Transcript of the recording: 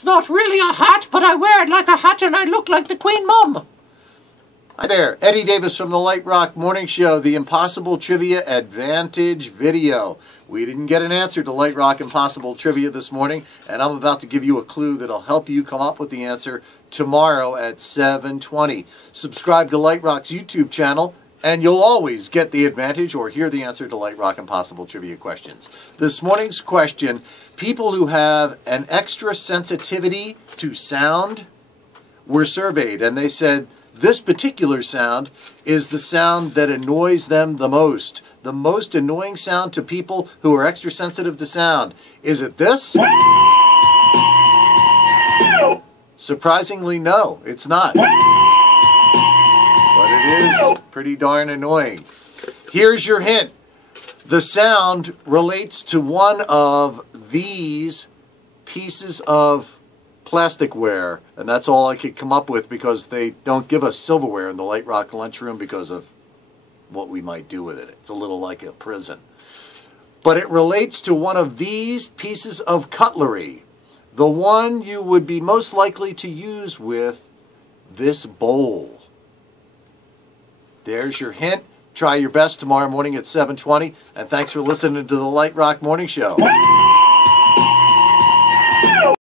It's not really a hat, but I wear it like a hat and I look like the Queen Mum. Hi there, Eddie Davis from the Light Rock Morning Show, the Impossible Trivia Advantage video. We didn't get an answer to Light Rock Impossible Trivia this morning, and I'm about to give you a clue that'll help you come up with the answer tomorrow at 7:20. Subscribe to Light Rock's YouTube channel, and you'll always get the advantage or hear the answer to Light Rock Impossible Trivia questions. This morning's question, people who have an extra sensitivity to sound were surveyed, and they said this particular sound is the sound that annoys them the most. The most annoying sound to people who are extra sensitive to sound. Is it this? Surprisingly, no, it's not. But it is pretty darn annoying. Here's your hint. The sound relates to one of these pieces of plasticware, and that's all I could come up with because they don't give us silverware in the Light Rock lunchroom because of what we might do with it. It's a little like a prison. But it relates to one of these pieces of cutlery, the one you would be most likely to use with this bowl. There's your hint. Try your best tomorrow morning at 7:20, and thanks for listening to the Light Rock Morning Show.